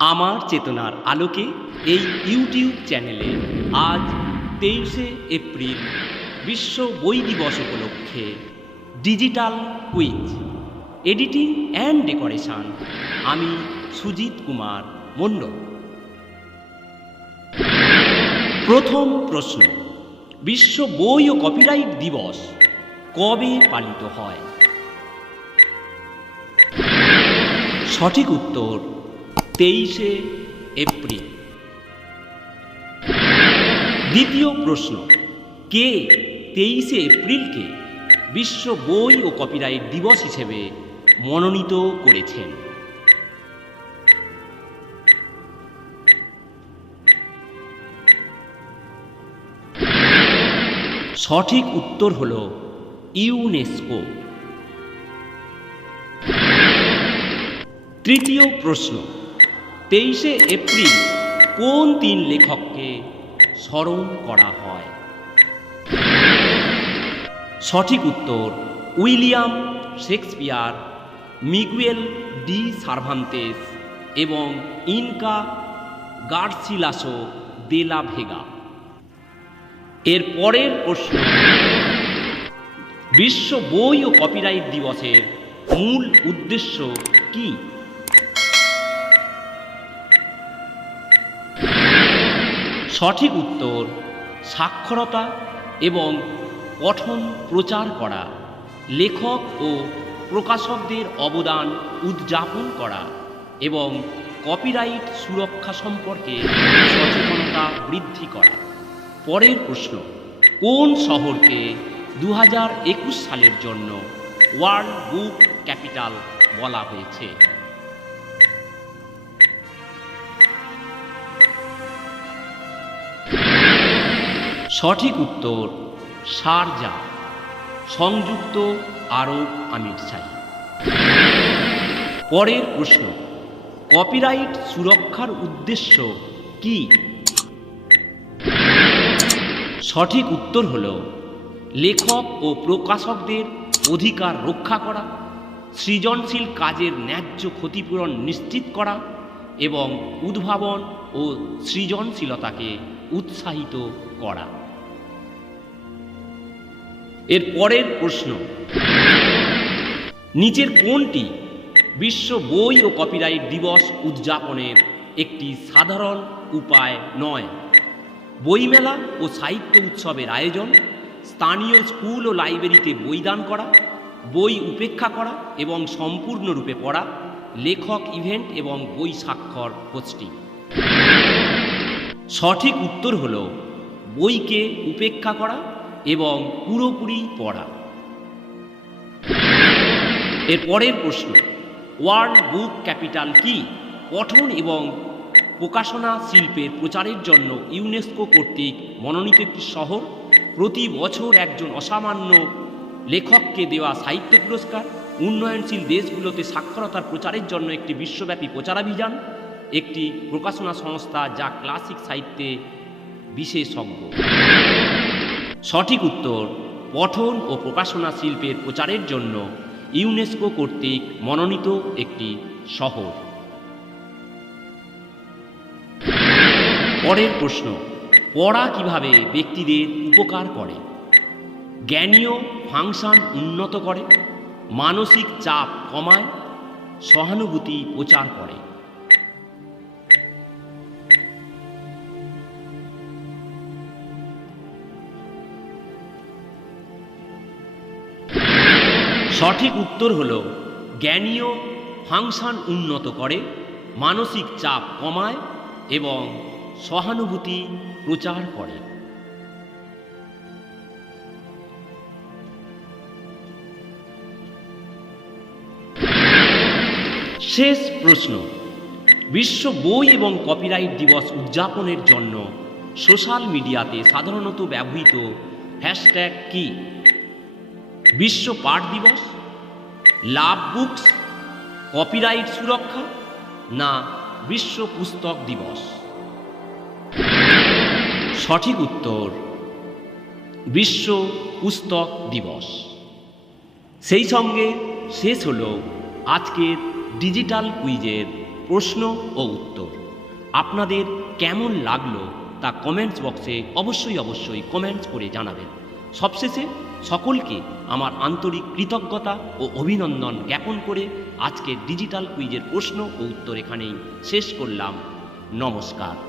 আমার চেতনার আলোকে এই ইউটিউব চ্যানেলে আজ তেইশে এপ্রিল বিশ্ব বই দিবস উপলক্ষে digital quiz, editing and decoration. আমি সুজিত কুমার মণ্ডল। প্রথম প্রশ্ন, বিশ্ব বই ও কপিরাইট দিবস কবে পালিত হয়? সঠিক উত্তর তেইশে এপ্রিল। দ্বিতীয় প্রশ্ন, কে তেইশে এপ্রিলকে বিশ্ব বই ও কপিরাইট দিবস হিসেবে মনোনীত করেছেন? সঠিক উত্তর হল ইউনেস্কো। তৃতীয় প্রশ্ন তেইশে এপ্রিল কোন তিন লেখককে স্মরণ করা হয়? সঠিক উত্তর, William Shakespeare, Miguel de Cervantes এবং ইনকা গার্সিলাসো দেলা ভেগা। এর পরের প্রশ্ন, বিশ্ব বই ও কপিরাইট দিবসের মূল উদ্দেশ্য কি? সঠিক উত্তর, সাক্ষরতা এবং পঠন প্রচার করা, লেখক ও প্রকাশকদের অবদান উদযাপন করা এবং কপিরাইট সুরক্ষা সম্পর্কে সচেতনতা বৃদ্ধি করা। পরের প্রশ্ন, কোন শহরকে দু হাজার একুশ সালের জন্য ওয়ার্ল্ড বুক ক্যাপিটাল বলা হয়েছে? সঠিক উত্তর শারজা সংযুক্ত আরব আমির আমিরশাহী পরের প্রশ্ন, কপিরাইট সুরক্ষার উদ্দেশ্য কি? সঠিক উত্তর হল, লেখক ও প্রকাশকদের অধিকার রক্ষা করা, সৃজনশীল কাজের ন্যায্য ক্ষতিপূরণ নিশ্চিত করা এবং উদ্ভাবন ও সৃজনশীলতাকে উৎসাহিত করা। এর পরের প্রশ্ন। নিচের কোনটি বিশ্ব বই ও কপিরাইট দিবস উদযাপনের একটি সাধারণ উপায় নয়? বইমেলা ও সাহিত্য উৎসবের আয়োজন, স্থানীয় স্কুল ও লাইব্রেরিতে বই দান করা, বই উপেক্ষা করা এবং সম্পূর্ণরূপে পড়া, লেখক ইভেন্ট এবং বই স্বাক্ষর পোস্টিং সঠিক উত্তর হল বইকে উপেক্ষা করা এবং পুরোপুরি পড়া। এর পরের প্রশ্ন ওয়ার্ল্ড বুক ক্যাপিটাল কি? পঠন এবং প্রকাশনা শিল্পের প্রচারের জন্য ইউনেস্কো কর্তৃক মনোনীত একটি শহর। প্রতি বছর একজন অসামান্য লেখককে দেওয়া সাহিত্য পুরস্কার। উন্নয়নশীল দেশগুলোতে সাক্ষরতার প্রচারের জন্য একটি বিশ্বব্যাপী প্রচারাভিযান, একটি প্রকাশনা সংস্থা যা ক্লাসিক সাহিত্যে বিশেষজ্ঞ। সঠিক উত্তর পঠন ও প্রকাশনা শিল্পের প্রচারের জন্য ইউনেস্কো কর্তৃক মনোনীত একটি শহর। পরের প্রশ্ন, পড়া কীভাবে ব্যক্তিদের উপকার করে? জ্ঞানীয় ফাংশন উন্নত করে, মানসিক চাপ কমায়, সহানুভূতি প্রচার করে। সঠিক উত্তর হল জ্ঞানীয় ফাংশন উন্নত করে, মানসিক চাপ কমায় এবং সহানুভূতি প্রচার করে। শেষ প্রশ্ন, বিশ্ব বই এবং কপিরাইট দিবস উদযাপনের জন্য সোশ্যাল মিডিয়াতে সাধারণত ব্যবহৃত হ্যাশট্যাগ কি? বিশ্ব পাঠ দিবস? লাভ বুকস? কপিরাইট সুরক্ষা? না, বিশ্ব পুস্তক দিবস? সঠিক উত্তর, বিশ্ব পুস্তক দিবস। সেই সঙ্গে শেষ হল আজকের ডিজিটাল কুইজের প্রশ্ন ও উত্তর। আপনাদের কেমন লাগল তা কমেন্টস বক্সে অবশ্যই অবশ্যই কমেন্টস করে জানাবেন। সবশেষে সকলকে আমার আন্তরিক কৃতজ্ঞতা ও অভিনন্দন জ্ঞাপন করে আজকের ডিজিটাল কুইজের প্রশ্ন ও উত্তর এখানেই শেষ করলাম। নমস্কার।